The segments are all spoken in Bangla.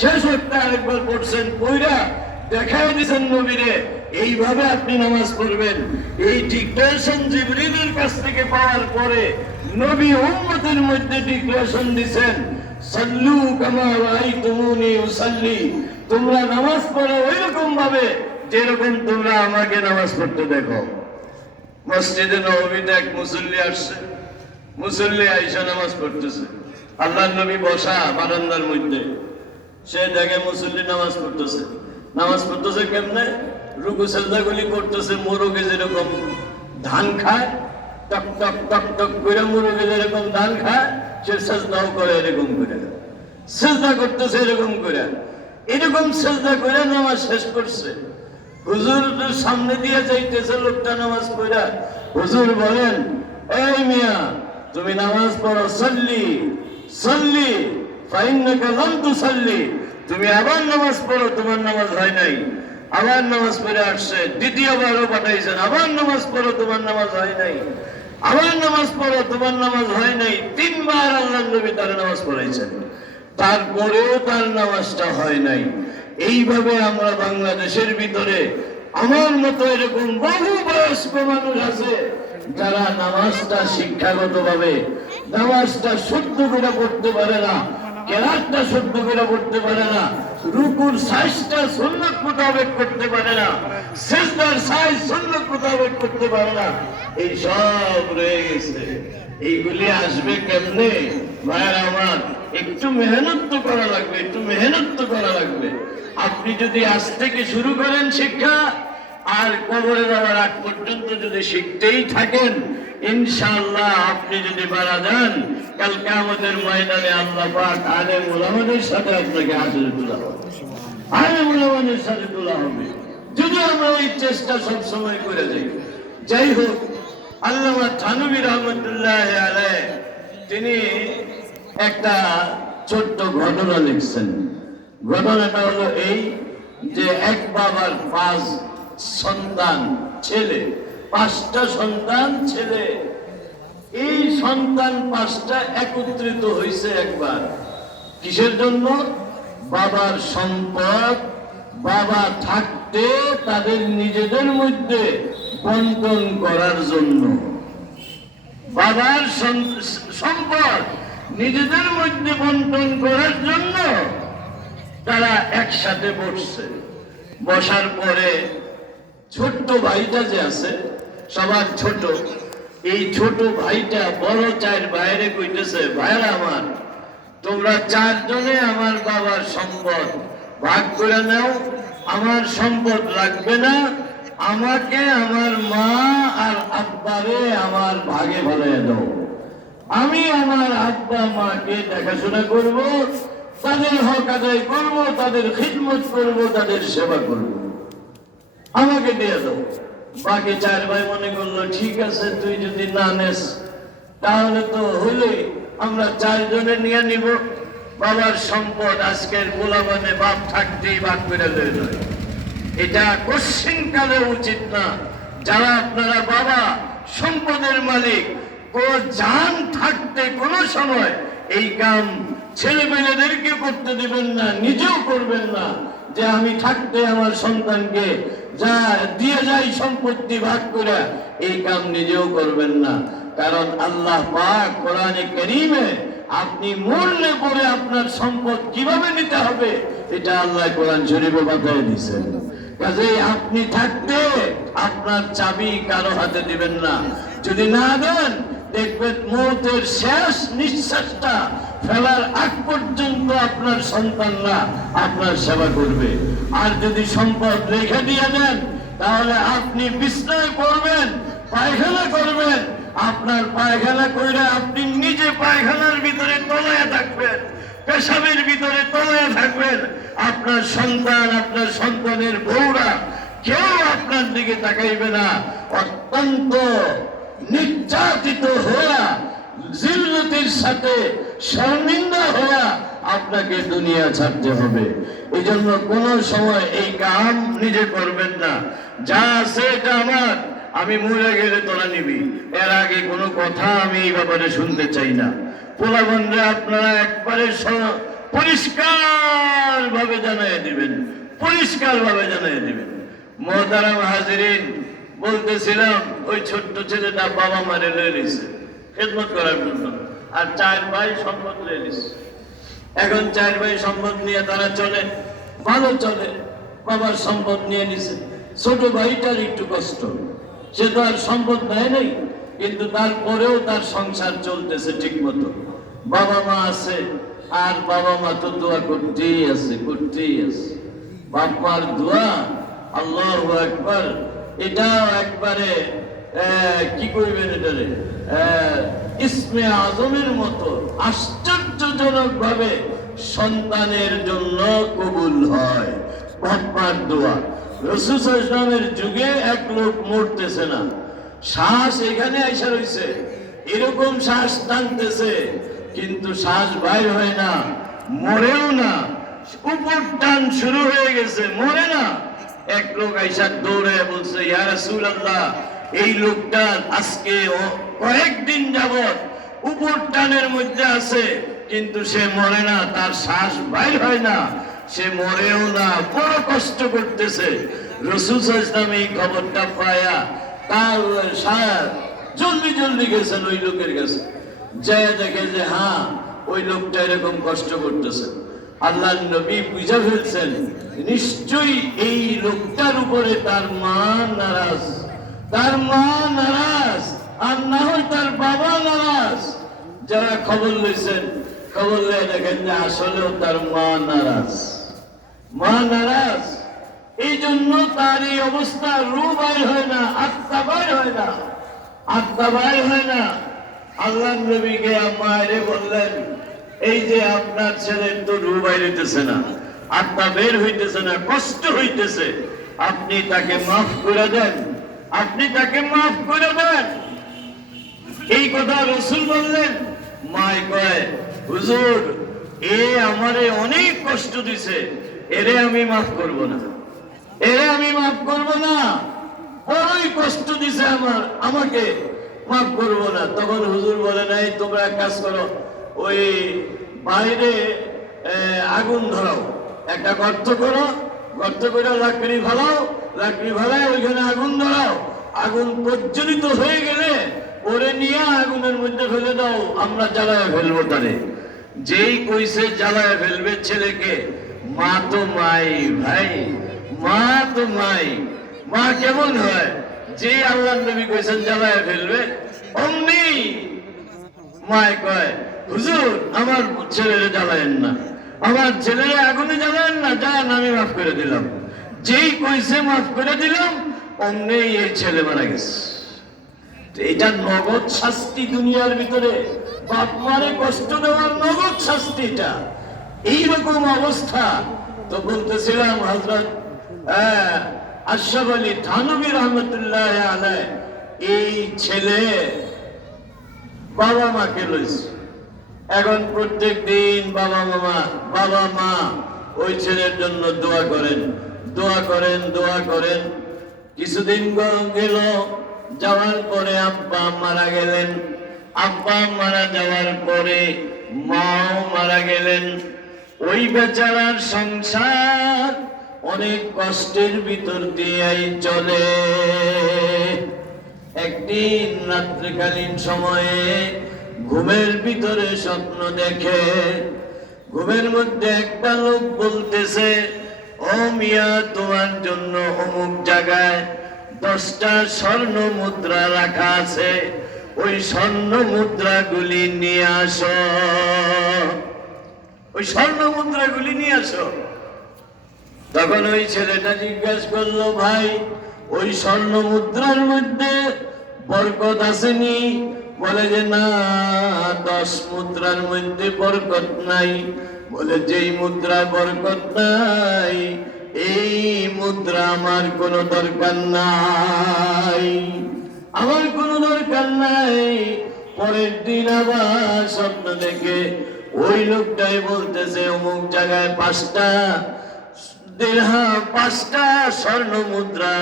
শেষ হত্যা আরেকবার পড়ছেন, কইরা দেখাই দিয়েছেন নবীরে এইভাবে আপনি নামাজ পড়বেন। এই ডিক্লারেশন জিবরিলের কাছ থেকে পাওয়ার পরে নবী উম্মতের মধ্যে ডিক্লারেশন দিয়েছেন, সাল্লু কামা রাআইতুমুনি উসাল্লি, তোমরা নামাজ পড়ো ওইরকম ভাবে যেরকম তোমরা আমাকে নামাজ পড়তে দেখো। মসজিদে নববীতে এক মুসল্লি আসছে, মুসল্লি আয়েশা নামাজ পড়তেছে, আল্লাহর নবী বসা বারান্দার মধ্যে, সে দেখে মুসল্লি নামাজ পড়তেছে কেমনে, রুকু সেজদা গুলি করতেছে মোরগে যেরকম ধান খায়, টক টক টক টক করে মোরগে যেরকম ধান খায়, সে সেজদাও করে এরকম করে, সেজদা করতেছে এরকম করে, এরকম সেজদা করে নামাজ শেষ করছে। হুজুর সামনে দিয়ে যাইতেছে লোকটা নামাজ পড়া, হুজুর বলেন, এই মিয়া তুমি নামাজ পড়ো, সাল্লি সাল্লি ফাইন্নাকা লাম তুসাল্লি, তুমি আবার নামাজ পড়ো, তোমার নামাজ হয় নাই। আবার নামাজ পড়ে আসছে, দ্বিতীয়বারও পাঠাইছেন, আবার নামাজ পড়ো, তোমার নামাজ হয় নাই। আবার নামাজ পড়ো, তোমার নামাজ হয় নাই। তিনবার আল্লাহর নবী তার নামাজ পড়াইছেন, তারপরেও তার নামাজটা হয় নাই। এইভাবে আমরা বাংলাদেশের ভিতরে আমার মতো এরকম বহু বয়স্ক মানুষ আছে যারা নামাজটা শিক্ষাগত ভাবে নামাজটা শুদ্ধ করে পড়তে পারে না, কেরাতটা শুদ্ধ করে পড়তে পারে না, রুকুর সাইজটা সুন্নাত মোতাবেক করতে পারে না, সিজদার সাইজ সুন্নাত মোতাবেক করতে পারে না। এই সব রয়ে গেছে। এইগুলি আসবে কেমনে? ভাইরা আমার, একটু মেহনত তো করা লাগবে, একটু মেহনত তো করা লাগবে। আপনি যদি আজ থেকে শুরু করেন শিক্ষা, আর কবরে যাওয়ার আগ পর্যন্ত যদি শিখতেই থাকেন, ইনশাআল্লাহ আপনি যদি মারা যান, কাল কিয়ামতের ময়দানে আল্লাহ পাক আলেম উলামাদের সাথে আপনাকে হাজির তোলা হবে, আলেম উলামাদের সাথে তোলা হবে, যদি আমরা এই চেষ্টা সবসময় করে যাই। যাই হোক, আল্লামা থানভী রহমতুল্লাহ আলাইহি তিনি একটা ছোট্ট ঘটনা লিখছেন। ঘটনাটা হলো এই যে এক বাবার 5 সন্তান ছেলে, 5টা সন্তান ছেলে। এই সন্তান 5টা একত্রিত হয়েছে একবার, কিসের জন্য? বাবার সম্পদ বাবা থাকতে তাদের নিজেদের মধ্যে বন্টন করার জন্য। বাবার সম্পদ নিজেদের মধ্যে বন্টন করার জন্য তারা একসাথে বসছে। বসার পরে ছোট্ট ভাইটা যে আছে, সবার ছোট, এই ছোট ভাইটা বড় 4 ভাইরে কইতেছে, ভাইরা আমার, তোমরা 4 জনে আমার বাবার সম্পদ ভাগ করে নাও, আমার সম্পদ লাগবে না, আমাকে আমার মা আর আব্বারে আমার ভাগে ভাগাইয়া দাও। আমি আমার আব্বা মাকে দেখাশোনা করব, তাদের হক আদায় করব, তাদের খিদমত করব, তাদের সেবা করব, আমাকে দিয়ে দাও। বাকি 4 ভাই মনে করলো, ঠিক আছে, তুই যদি না নেস তাহলে তো হলেই, আমরা 4 জনে নিয়ে নিব বাবার সম্পদ। আজকের গোলামানে বাপ থাকতেই ভাগ করে লইল, এটা কোশ্চিন কালে উচিত না। যারা আপনারা বাবা সম্পদের মালিক, কোন জান থাকতে কোন সময় এই কাম ছেলেমেয়েদেরকে করতে দিবেন না, নিজেও করবেন না, যে আমি থাকতে আমার সন্তানকে যা দিয়ে যাই সম্পত্তি ভাগ করে, এই কাম নিজেও করবেন না। কারণ আল্লাহ পাক কোরআনে কারীমে আপনি মরলে পরে আপনার সম্পদ কিভাবে নিতে হবে এটা আল্লাহ কোরআন শরীফে বাতায় দিয়েছেন। কাজেই আপনি থাকতে আপনার চাবি কারো হাতে দিবেন না। যদি না দেন, দেখবেন মৌতের শেষ নিঃশ্বাসটা ফেলার আগ পর্যন্ত আপনার সন্তানরা আপনার সেবা করবে। আর যদি সম্পদ রেখে দিয়ে দেন, তাহলে আপনি বিছনায় পড়বেন, পায়খানা করবেন, আপনার পায়খানা কইরা আপনি নিজে পায়খানার ভিতরে তলায় থাকবেন, পেশাবের ভিতরে তলায় থাকবেন। আপনার সন্তান, আপনার সন্তানের বউরা কেউ আপনার দিকে তাকাইবে না। অত্যন্ত নির্যাতিত হওয়া, জিল্লতির সাথে শর্মিন্দা হওয়া আপনাকে দুনিয়া ছাড়তে হবে। এই জন্য কোন সময় এই কাম নিজে করবেন না। যা আছে এটা আমার, আমি মরে গেলে তোরা নিবি, এর আগে কোনো কথা আমি এই ব্যাপারে শুনতে চাই না। পোলাবন্ধে আপনারা একবারে পরিষ্কার ভাবে জানিয়ে দিবেন, পরিষ্কার ভাবে জানিয়ে দিবেন। মোহতারাম হাজিরিন, বলতেছিলাম ওই ছোট্ট ছেলেটা বাবা মারে লয়ে নিছে খেদমত করার জন্য, আর 4 ভাই সম্পদ লয়ে নিছে। এখন 4 ভাই সম্পদ নিয়ে তারা চলে, ভালো চলে, বাবার সম্পদ নিয়ে নিছে। ছোট ভাইটার একটু কষ্ট, সে তো আর সম্পদ নেয় নাই, কিন্তু তারপরেও তার সংসার চলতেছে ঠিক মতো। বাবা মা আছে, আর বাবা মা তো দোয়া করতেই আছে, করতেই আছে। বাপ মার দোয়া, আল্লাহু আকবার, এটাও একবারে কি কইবেন, এটারে ইসমে আজমের মতো আশ্চর্যজনক ভাবে সন্তানের জন্য কবুল হয় বাপ মার দোয়া। রাসূল সাল্লাল্লাহু আলাইহি ওয়াসাল্লামের যুগে এক লোক মরতেছে না, শ্বাস এখানে আইসা রইছে, এরকম শ্বাস টানতেছে, কিন্তু শ্বাস বাইর হয় না, মরেও না, উপর টান শুরু হয়ে গেছে, মরে না। এক লোক আইসা দৌড়ে বলছে, ইয়া রাসূলুল্লাহ, এই লোকটা আজকে কয়েকদিন যাবত উপর টানের মধ্যে আছে, কিন্তু সে মরে না, তার শ্বাস বাইর হয় না, সে মরেও না, বড় কষ্ট করতেছে। রাসূল সাল্লাল্লাহু আলাইহি ওয়াসাল্লাম এই খবরটা পায়া তার জলদি জলদি গেছেন ওই লোকের কাছে, যায় দেখে যে হ্যাঁ ওই লোকটা এরকম কষ্ট করতেছে। আল্লাহর নবী বুঝা ফেলছেন নিশ্চয়ই এই লোকটার উপরে তার মা নারাজ, তার মা নারাজ, আর না হয় তার বাবা নারাজ। যারা খবর লইছেন, খবর লয়ে দেখেন যে আসলেও তার মা নারাজ, মা নারাজ। এই জন্য তার এই অবস্থা, রূহ বাইর হয় না, আত্মা বাইর হয় না, আত্মা বাইর হয় না। আল্লাহ নবীকে মায়েরে বললেন, এই যে আপনার ছেলের তো রূহ বাইর হইতেছে না, আত্মা বের হইতেছে না, কষ্ট হইতেছে, আপনি তাকে মাফ করে দেন, আপনি তাকে মাফ করে দেন। এই কথা রাসূল বললেন। মায় কয়, হুজুর, এ আমারে অনেক কষ্ট দিছে, এরে আমি মাফ করব না, এরে আমি মাফ করব না, বড়ই কষ্ট দিছে আমাকে মাফ করব না। তখন হুজুর বলে, নাই তোমরা এক কাজ করো, ওই বাইরে আগুন ধরাও, একটা গর্ত করো, গর্ত করে লাকড়ি ফালাও, লাকড়ি ফালায় ওইখানে আগুন ধরাও, আগুন প্রজ্বলিত হয়ে গেলে ওরে নিয়ে আগুনের মধ্যে ফেলে দাও, আমরা জ্বালায় ফেলবো তারে। যেই কইছে জ্বালায় ফেলবে ছেলেকে, মা তো মাই ভাই, মা তো মাই। মা কেমন হয়? যে আল্লাহর নবী কইছেন জ্বালায় ফেলবে, অমনি মায় কয়, হুজুর আমার ছেলেরে জ্বালায়েন না, আমার ছেলেরে আগুনে জ্বালায়েন না, যান আমি মাফ করে দিলাম। যেই কইছে মাফ করে দিলাম, অমনি এই ছেলে মারা গেছে। এটা নগদ শাস্তি দুনিয়ার ভিতরে, বাপ মারে কষ্ট দেওয়ার নগদ শাস্তি এটা। এইরকম অবস্থা তো বলতেছিলাম, হযরত আশরাফ আলী থানভী রহমতুল্লাহ আলাইহি এই ছেলে বাবা মাকে লইছে। এখন প্রত্যেক দিন বাবা মা ওই ছেলের জন্য দোয়া করেন, দোয়া করেন, দোয়া করেন। কিছুদিন গেল, যাওয়ার পরে আব্বা মারা গেলেন। আব্বা মারা যাওয়ার পরে মাও মারা গেলেন। ওই বেচারার সংসার অনেক কষ্টের ভিতর দিয়েই চলে। একদিন রাত্রিকালীন সময়ে ঘুমের ভিতরে স্বপ্ন দেখে, ঘুমের মধ্যে একটা লোক বলতেছে, ও মিয়া, তোমার জন্য অমুক জায়গায় 10টা স্বর্ণ মুদ্রা রাখা আছে, ওই স্বর্ণ মুদ্রাগুলি নিয়ে আসো, ওই স্বর্ণ মুদ্রাগুলি নিয়ে আসো। তখন ওই ছেলেটা জিজ্ঞাসা করলো, ভাই ওই স্বর্ণ মুদ্রার মধ্যে বরকত আসেনি? বলে যে না, 10 মুদ্রার মধ্যে বরকত নাই। বলে যেই মুদ্রা বরকত নাই, এই মুদ্রা আমার কোনো দরকার নাই, আমার কোনো দরকার নাই। পরের দিন আবার স্বপ্ন দেখে ওই লোকটাই বলতেছে, অমুক জায়গায় 5টা দিরহাম, 5টা স্বর্ণ মুদ্রা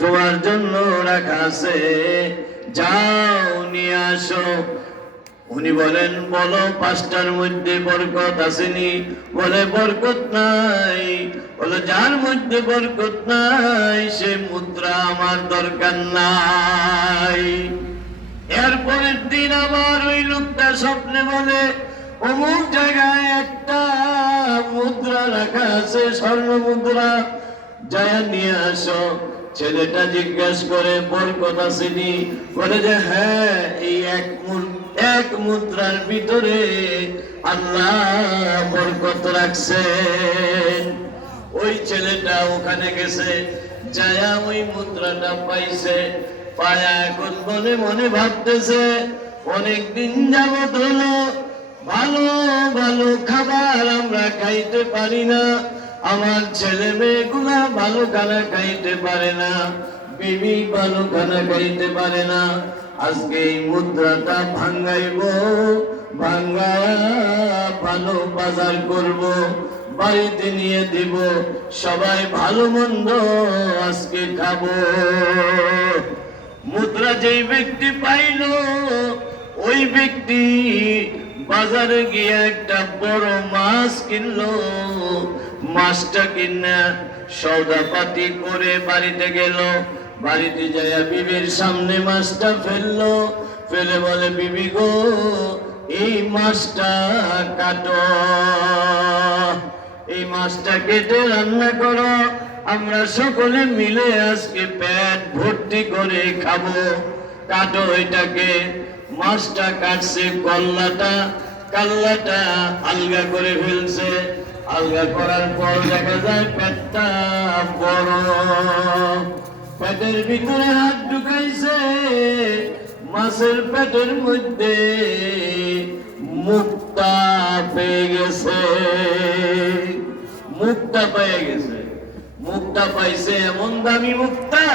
তোমার জন্য রাখা আছে, যাও নিয়ে আসো। উনি বলেন, বলো পাঁচটার মধ্যে বরকত আসেনি? বলে বরকত নাই। বলে যার মধ্যে বরকত নাই সে মুদ্রা আমার দরকার নাই। এরপরের দিন আবার ওই লোকটা স্বপ্নে বলে, অমুক জায়গায় একটা মুদ্রা রাখা আছে, স্বর্ণ মুদ্রা, যায় নিয়ে আসো। ছেলেটা জিজ্ঞেস করে, বরকত আসেনি? বলে যে হ্যাঁ, এই এক মুদ্রার ভিতরে আল্লাহ বরকত রাখছেন। ওই ছেলেটা ওখানে গেছে, যায়া ওই মুদ্রাটা পাইছে। পায়া এখন মনে মনে ভাবতেছে, অনেকদিন যাবত হলো ভালো ভালো খাবার আমরা খাইতে পারি না, আমার ছেলে মেয়েগুলা ভালো খানা খাইতে পারে না, বিবি ভালো খানা খাইতে পারে না। আজকে এই মুদ্রাটা ভাঙ্গাইব, ভাঙ্গায়া ভালো বাজার করব, বাড়িতে নিয়ে দিব, সবাই ভালো মন্দ আজকে খাবো। মুদ্রা যেই ব্যক্তি পাইল, ওই ব্যক্তি বাজারে গিয়ে একটা বড় মাছ কিনলো। মাছটা কিনা সওদাপাতি করে বাড়িতে গেল। বাড়িতে যাইয়া বিবির সামনে মাছটা ফেললো, ফেলে বলে, বিবি গো, এই মাছটা কাটো, এই মাছটা কেটে রান্না করো, আমরা সকলে মিলে আজকে পেট ভর্তি করে খাবো। কাটো এটাকে। মাছটা কাটছে, কাল্লাটা আলগা করে ফেলছে। আলগা করার পর দেখা যায় পেটটা বড়। পেটের ভিতরে হাত ঢুকাইছে, মাছের পেটের মধ্যে মুক্তা পেয়ে গেছে। মুক্তা পেয়ে গেছে। মুক্তা পাইছে, এমন দামি মুক্তা,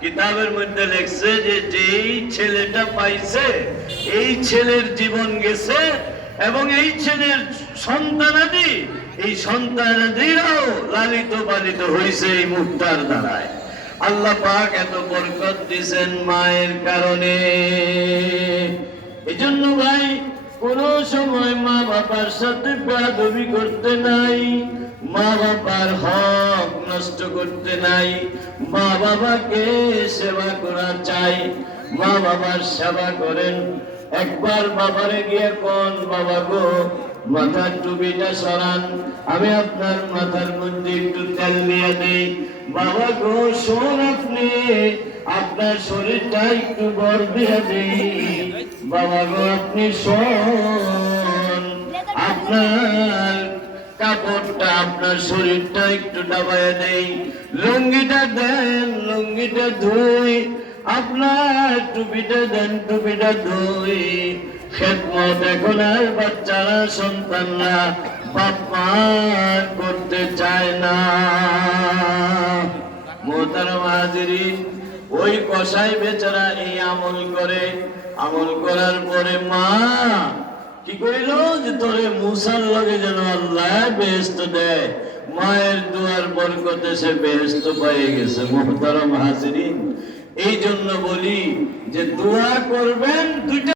কিতাবের মধ্যে লেখছে যে যেই ছেলেটা পাইছে এই ছেলের জীবন গেছে, এবং এই ছেলের সন্তানাদি, এই সন্তানাদিরাও লালিত পালিত হয়েছে এই মুক্তার দ্বারায়। আল্লাহ পাক এত বরকত দিয়েছেন মায়ের কারণে। এজন্য ভাই, কোন সময় মা বাবার সাথে বেয়াদবি করতে নাই, মা বাবার হক নষ্ট করতে নাই, মা বাবাকে সেবা করা চাই। মা বাবার সেবা করেন। একবার বাবারে গিয়ে কোন, বাবা গো, মাথার টুপিটা সরান, আমি আপনার মাথার মধ্যে একটু তেল দিয়ে দেই। বাবা গো, শোন, আপনি আপনার শরীরটা একটু বর দিয়ে দেই। বাবা গো, আপনি শোন, আপনার কাপড়টা, আপনার শরীরটা একটু ডাবাইয়া দেই। লুঙ্গিটা দেন, লুঙ্গিটা ধুই। আপনার টুপিটা দেন, টুপিটা ধুই। খেদমত এখন আর বাচ্চারা, সন্তানরা বাপ মা করতে চায় না। মোহতারাম হাজিরিন, ওই কসাই বেচারা এই আমল করে। আমল করার পরে মা কি কইল, যে তোরে মুসার লগে যেন আল্লাহ বেহেশত দেয়। মায়ের দুয়ার বরকতে সে বেহেশত পেয়ে গেছে। মোহতারাম হাজিরিন, এই জন্য বলি যে দোয়া করবেন দুইটা।